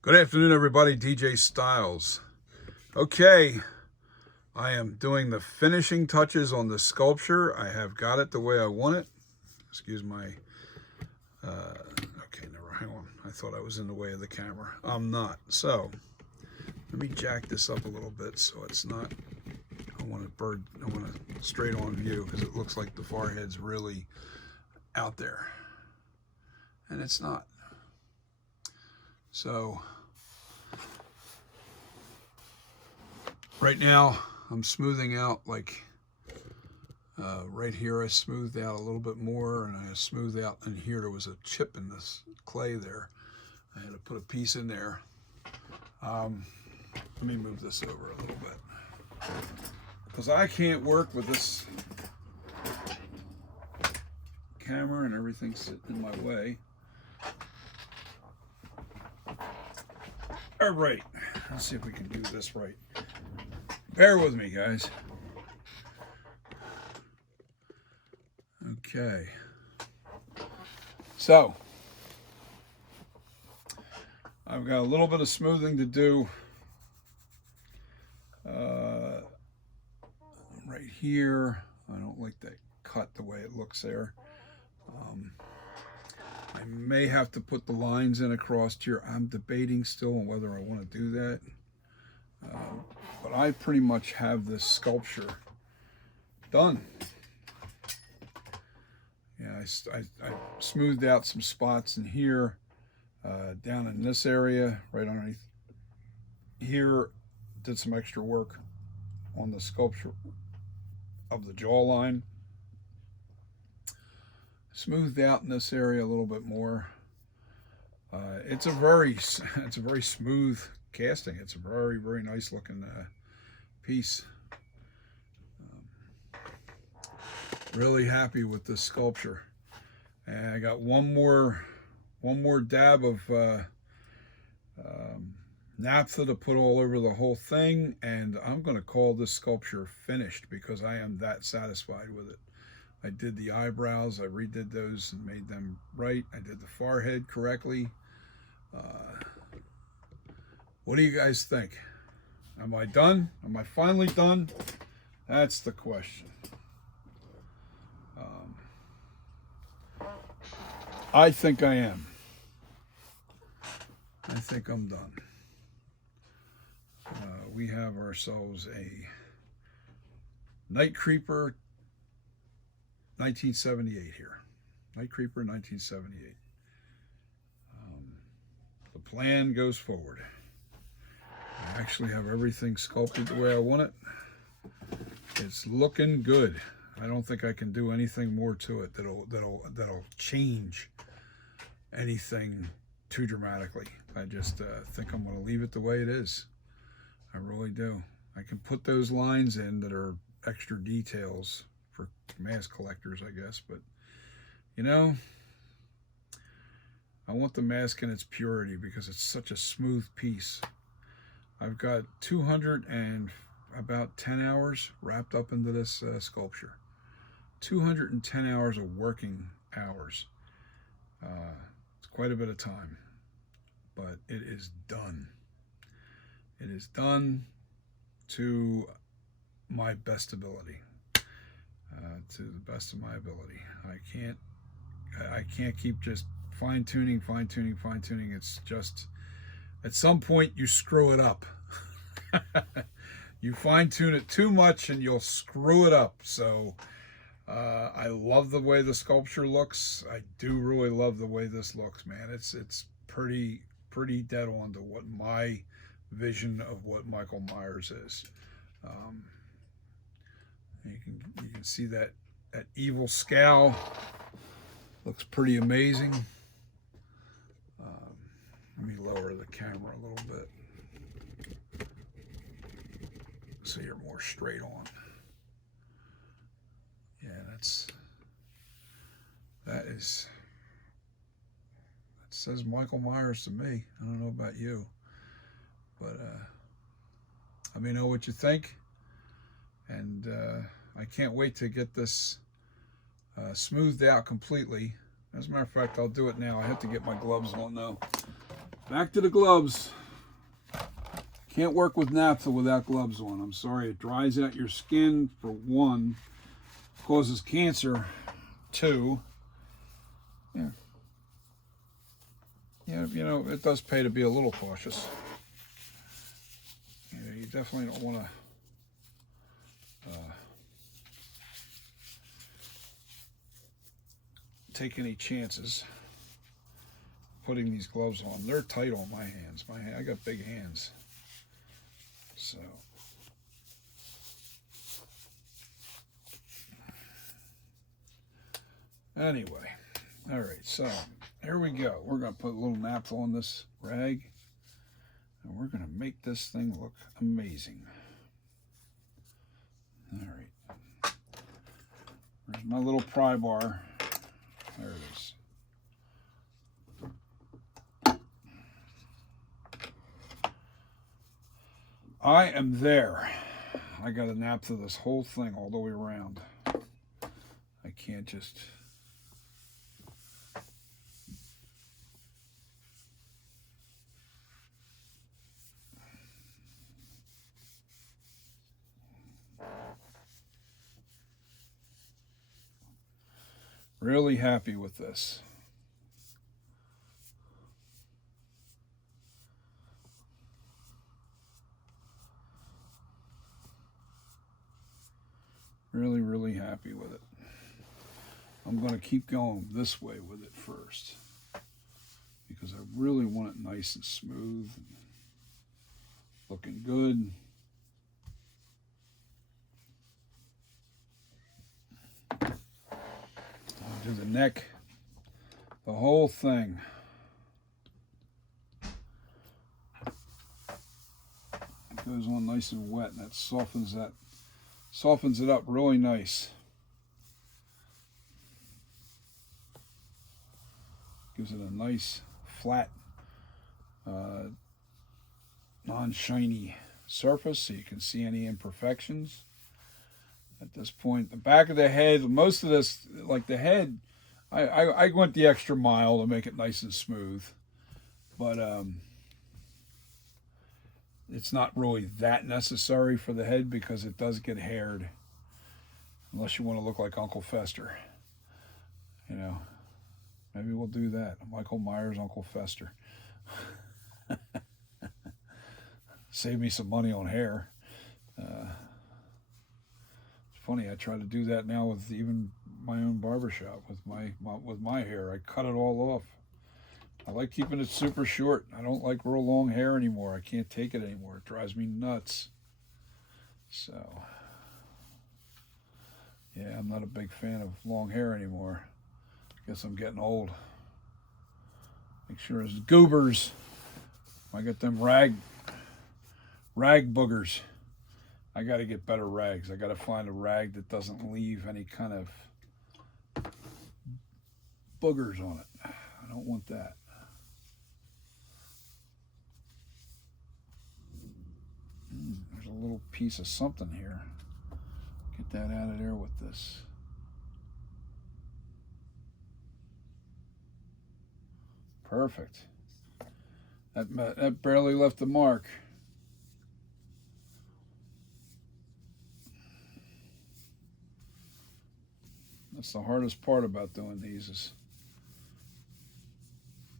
Good afternoon, everybody. DJ Styles. Okay, I am doing the finishing touches on the sculpture. I have got it the way I want it. Excuse my... okay, never. Hang on. I thought I was in the way of the camera. I'm not. So, let me jack this up a little bit so it's not... I want a straight on view because it looks like the forehead's really out there. And it's not. So... right now, I'm smoothing out, like, right here I smoothed out a little bit more, and I smoothed out, and here there was a chip in this clay there. I had to put a piece in there. Let me move this over a little bit, because I can't work with this camera and everything sitting in my way. All right, let's see if we can do this right. Bear with me, guys. Okay. So, I've got a little bit of smoothing to do right here. I don't like that cut the way it looks there. I may have to put the lines in across here. I'm debating still on whether I want to do that. But I pretty much have this sculpture done. Yeah, I smoothed out some spots in here, down in this area, right underneath here. Did some extra work on the sculpture of the jawline. Smoothed out in this area a little bit more. It's a very smooth casting. It's a very, very nice looking piece. Really happy with this sculpture. And I got one more dab of naphtha to put all over the whole thing, and I'm going to call this sculpture finished because I am that satisfied with it. I did the eyebrows, I redid those and made them right. I did the forehead correctly. What do you guys think? Am I done? Am I finally done? That's the question. I think I am. I think I'm done. We have ourselves a NightCreeper 1978 here. NightCreeper 1978. The plan goes forward. I actually have everything sculpted the way I want it. It's looking good. I don't think I can do anything more to it that'll change anything too dramatically. I just think I'm going to leave it the way it is. I really do. I can put those lines in that are extra details for mask collectors, I guess, but you know, I want the mask in its purity because it's such a smooth piece. I've got 200 and about 10 hours wrapped up into this sculpture. 210 hours of working hours. It's quite a bit of time, but it is done. It is done to my best ability, to the best of my ability. I can't keep just fine-tuning. It's just, at some point you screw it up. You fine-tune it too much and you'll screw it up. So I love the way the sculpture looks. I do really love the way this looks, man. It's pretty dead on to what my vision of what Michael Myers is. You can see that evil scowl looks pretty amazing. Let me lower the camera a little bit so you're more straight on. Yeah, that says Michael Myers to me. I don't know about you, but let me know what you think, and I can't wait to get this smoothed out completely. As a matter of fact, I'll do it now. I have to get my gloves on though. Back to the gloves. Can't work with naphtha without gloves on. I'm sorry, it dries out your skin, for one, causes cancer, two. Yeah. Yeah, you know, it does pay to be a little cautious. You know, you definitely don't want to take any chances putting these gloves on. They're tight on my hands. I got big hands. So anyway, all right, so here we go. We're going to put a little naphtha on this rag, and we're going to make this thing look amazing. All right. There's my little pry bar. There it is. I am there. I got to naphtha this whole thing all the way around. I can't just... Really happy with this. Really, really happy with it. I'm going to keep going this way with it first, because I really want it nice and smooth and looking good. I'll do the neck, the whole thing. It goes on nice and wet, and that softens it up really nice. Gives it a nice, flat, non-shiny surface, so you can see any imperfections. At this point, the back of the head, most of this, like the head, I went the extra mile to make it nice and smooth, but it's not really that necessary for the head, because it does get haired, unless you want to look like Uncle Fester. You know, maybe we'll do that. Michael Myers, Uncle Fester. Save me some money on hair. It's funny, I try to do that now with even my own barbershop with my hair. I cut it all off. I like keeping it super short. I don't like real long hair anymore. I can't take it anymore. It drives me nuts. So, yeah, I'm not a big fan of long hair anymore. Guess I'm getting old. Make sure it's goobers. I got them rag boogers. I got to get better rags. I got to find a rag that doesn't leave any kind of boogers on it. I don't want that. There's a little piece of something here. Get that out of there with this. Perfect. That barely left the mark. That's the hardest part about doing these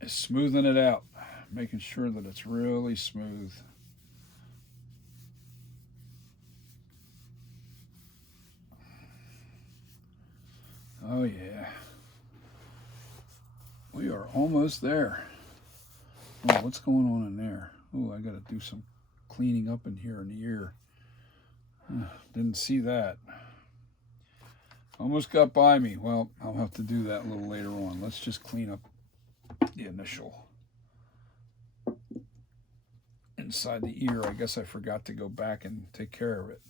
is smoothing it out, making sure that it's really smooth. Oh yeah. We are almost there. Oh, what's going on in there? Oh, I got to do some cleaning up in here in the ear. Didn't see that. Almost got by me. Well, I'll have to do that a little later on. Let's just clean up the initial. Inside the ear, I guess I forgot to go back and take care of it.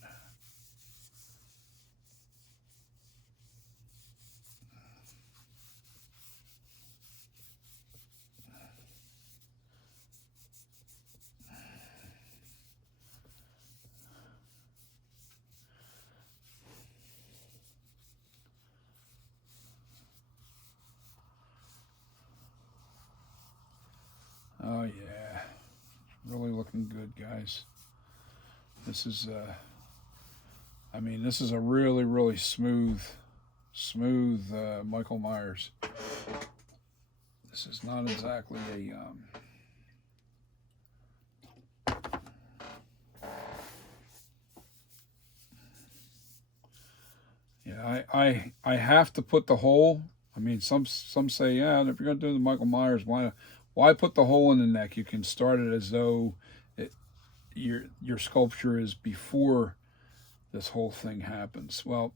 Oh yeah. Really looking good, guys. This is, I mean, this is a really, really smooth Michael Myers. This is not exactly a, yeah, I have to put the hole. I mean, some say, yeah, if you're gonna do the Michael Myers, why put the hole in the neck? You can start it as though your sculpture is before this whole thing happens. Well,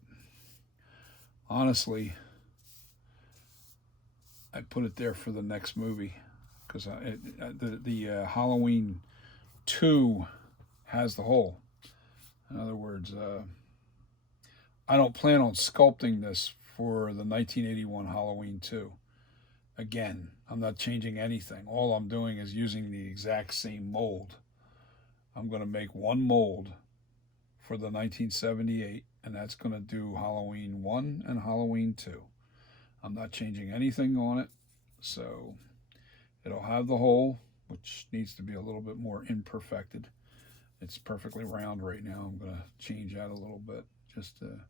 honestly, I put it there for the next movie because the Halloween 2 has the hole. In other words, I don't plan on sculpting this for the 1981 Halloween 2. Again, I'm not changing anything. All I'm doing is using the exact same mold. I'm going to make one mold for the 1978, and that's going to do Halloween 1 and Halloween 2. I'm not changing anything on it, so it'll have the hole, which needs to be a little bit more imperfected. It's perfectly round right now. I'm going to change that a little bit just to,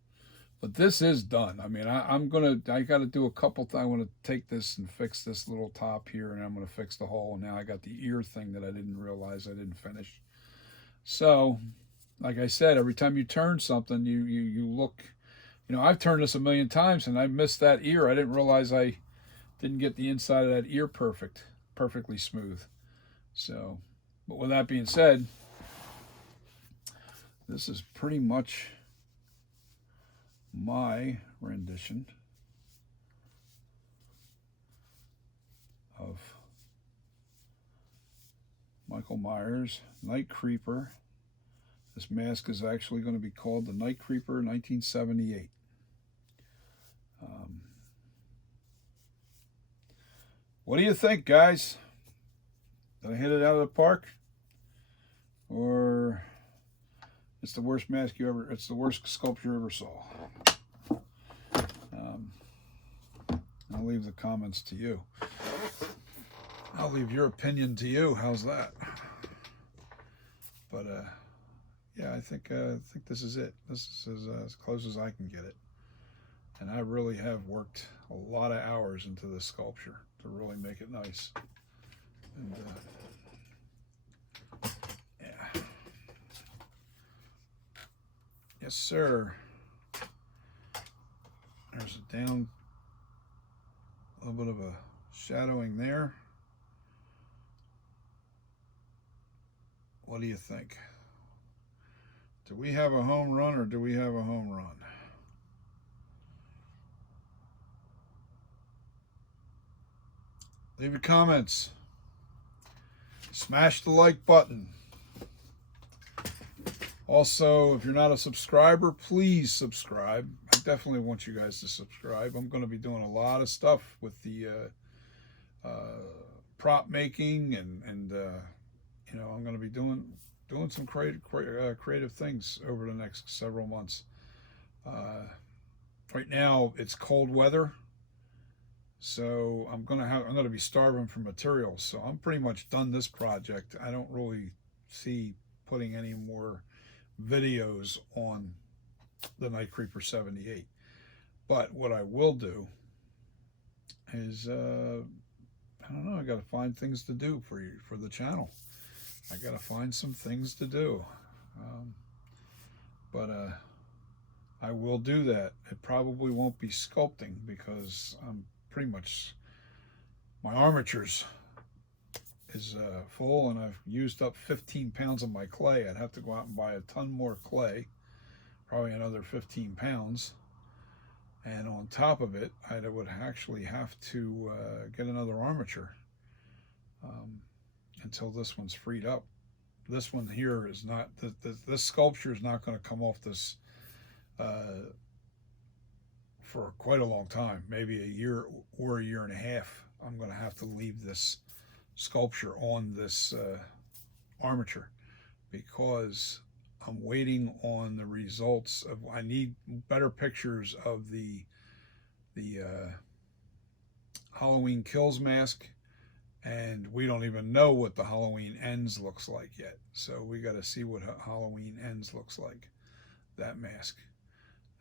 but this is done. I mean, I got to do a couple things. I want to take this and fix this little top here, and I'm going to fix the hole. And now I got the ear thing that I didn't realize I didn't finish. So, like I said, every time you turn something, you look. You know, I've turned this a million times, and I missed that ear. I didn't realize I didn't get the inside of that ear perfectly smooth. So, but with that being said, this is pretty much my rendition of Michael Myers, NightCreeper. This mask is actually going to be called the NightCreeper 1978. What do you think, guys? Did I hit it out of the park? Or it's the worst mask it's the worst sculpture you ever saw? I'll leave the comments to you. I'll leave your opinion to you. How's that? But yeah, I think this is it. This is as close as I can get it. And I really have worked a lot of hours into this sculpture to really make it nice. And yeah, yes, sir. There's a down, a little bit of a shadowing there. What do you think? Do we have a home run or do we have a home run? Leave your comments. Smash the like button. Also, if you're not a subscriber, please subscribe. I definitely want you guys to subscribe. I'm going to be doing a lot of stuff with the prop making and you know, I'm going to be doing some creative things over the next several months. Right now it's cold weather, so I'm going to be starving for materials. So I'm pretty much done this project. I don't really see putting any more videos on the NightCreeper 78. But what I will do is I don't know, I got to find things to do for the channel. I got to find some things to do. But I will do that. It probably won't be sculpting because I'm pretty much, my armatures is full, and I've used up 15 pounds of my clay. I'd have to go out and buy a ton more clay, probably another 15 pounds. And on top of it, I would actually have to get another armature until this one's freed up. This one here is not, this sculpture is not going to come off this for quite a long time, maybe a year or a year and a half. I'm going to have to leave this sculpture on this armature because I'm waiting on the results of, I need better pictures of the Halloween Kills mask And we don't even know what the Halloween Ends looks like yet. So we got to see what Halloween Ends looks like, that mask.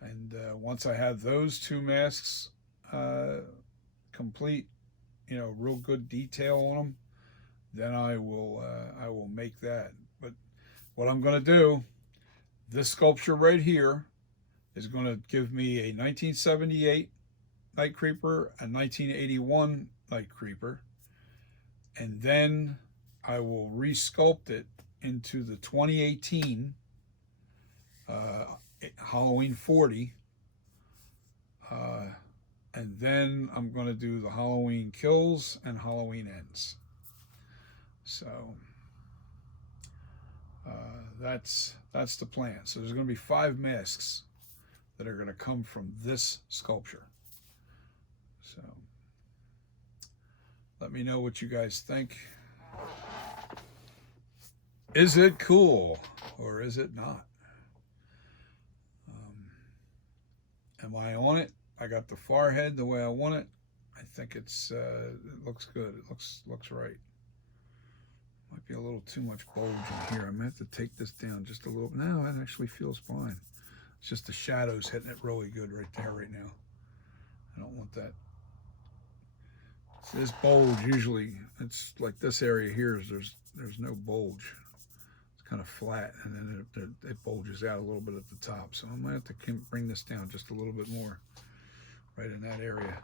And once I have those two masks complete, real good detail on them, then I will make that. But what I'm going to do, this sculpture right here is going to give me a 1978 NightCreeper, a 1981 NightCreeper, and then I will resculpt it into the 2018 Halloween 40, and then I'm going to do the Halloween Kills and Halloween Ends. So that's the plan. So there's going to be 5 masks that are going to come from this sculpture. So let me know what you guys think. Is it cool or is it not? Am I on it? I got the forehead the way I want it. I think it looks good. It looks right. Might be a little too much bulge in here. I might have to take this down just a little. No, it actually feels fine. It's just the shadows hitting it really good right there right now. I don't want that. So this bulge usually, it's like this area here is there's no bulge. It's kind of flat, and then it bulges out a little bit at the top. So I might have to bring this down just a little bit more right in that area.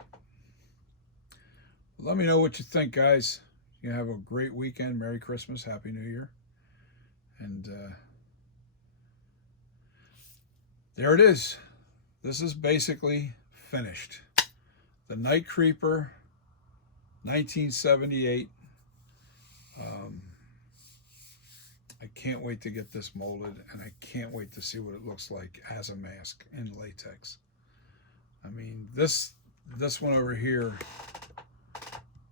Let me know what you think, guys. You have a great weekend. Merry Christmas. Happy New Year. And there it is. This is basically finished. The NightCreeper 1978. I can't wait to get this molded, and I can't wait to see what it looks like as a mask in latex. I mean, this one over here,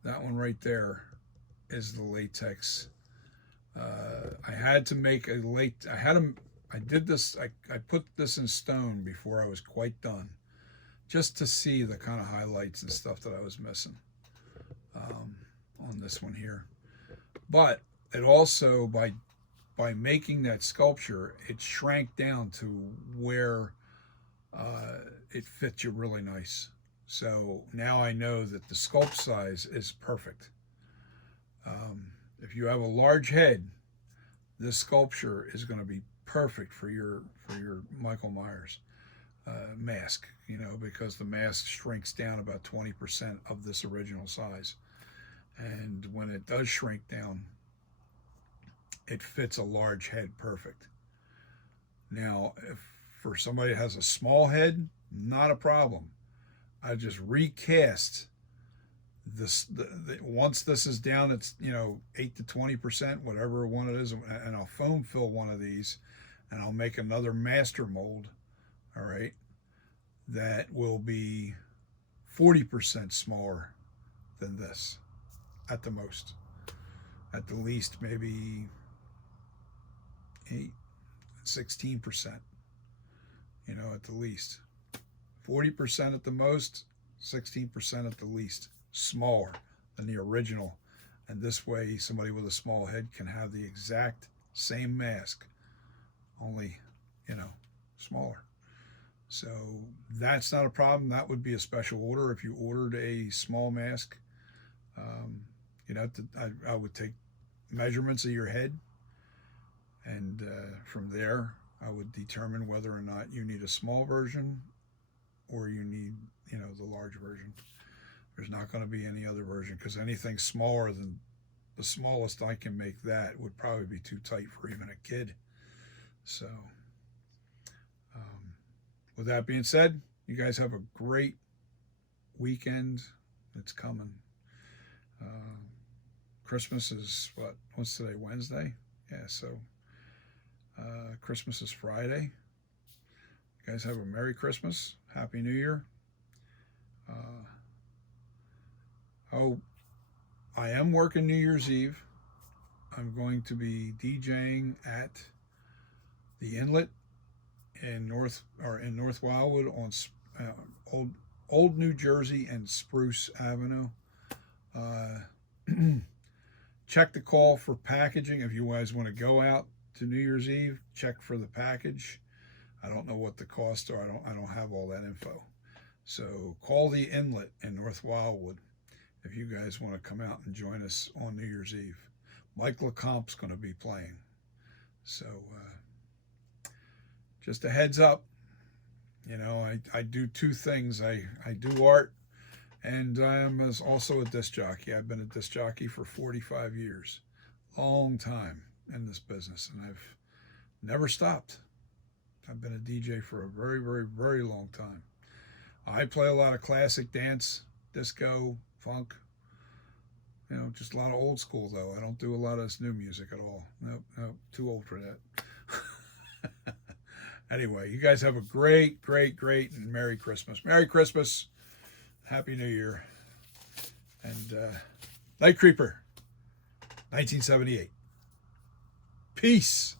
that one right there, is the latex. I had to make I did this, I put this in stone before I was quite done, just to see the kind of highlights and stuff that I was missing on this one here. But it also, by making that sculpture, it shrank down to where it fits you really nice. So now I know that the sculpt size is perfect. If you have a large head, this sculpture is going to be perfect for your Michael Myers mask, because the mask shrinks down about 20% of this original size. And when it does shrink down, it fits a large head perfect. Now, if for somebody that has a small head, not a problem. I just recast this. Once this is down, it's 8 to 20%, whatever one it is, and I'll foam fill one of these, and I'll make another master mold. All right, that will be 40% smaller than this, at the most. At the least, maybe 16%. At the least. 40% at the most, 16% at the least. Smaller than the original. And this way, somebody with a small head can have the exact same mask, only, smaller. So that's not a problem. That would be a special order. If you ordered a small mask, I would take measurements of your head, and from there I would determine whether or not you need a small version or you need the large version. There's not going to be any other version, because anything smaller than the smallest I can make that would probably be too tight for even a kid. So with that being said, you guys have a great weekend. It's coming. Christmas is what's today, Wednesday? Yeah, so Christmas is Friday. You guys have a Merry Christmas, Happy New Year. I am working New Year's Eve. I'm going to be DJing at the Inlet in North Wildwood on Old New Jersey and Spruce Avenue. Check the call for packaging. If you guys want to go out to New Year's Eve, check for the package. I don't know what the costs are. I don't have all that info. So call the Inlet in North Wildwood if you guys want to come out and join us on New Year's Eve. Mike LeComp's going to be playing. So just a heads up. You know, I do two things. I do art, and I am also a disc jockey. I've been a disc jockey for 45 years. Long time in this business, and I've never stopped. I've been a DJ for a very, very, very long time. I play a lot of classic dance, disco, funk. You know, just a lot of old school, though. I don't do a lot of this new music at all. Nope, too old for that. Anyway, you guys have a great, great, great, and Merry Christmas. Merry Christmas. Happy New Year. And NightCreeper, 1978. Peace.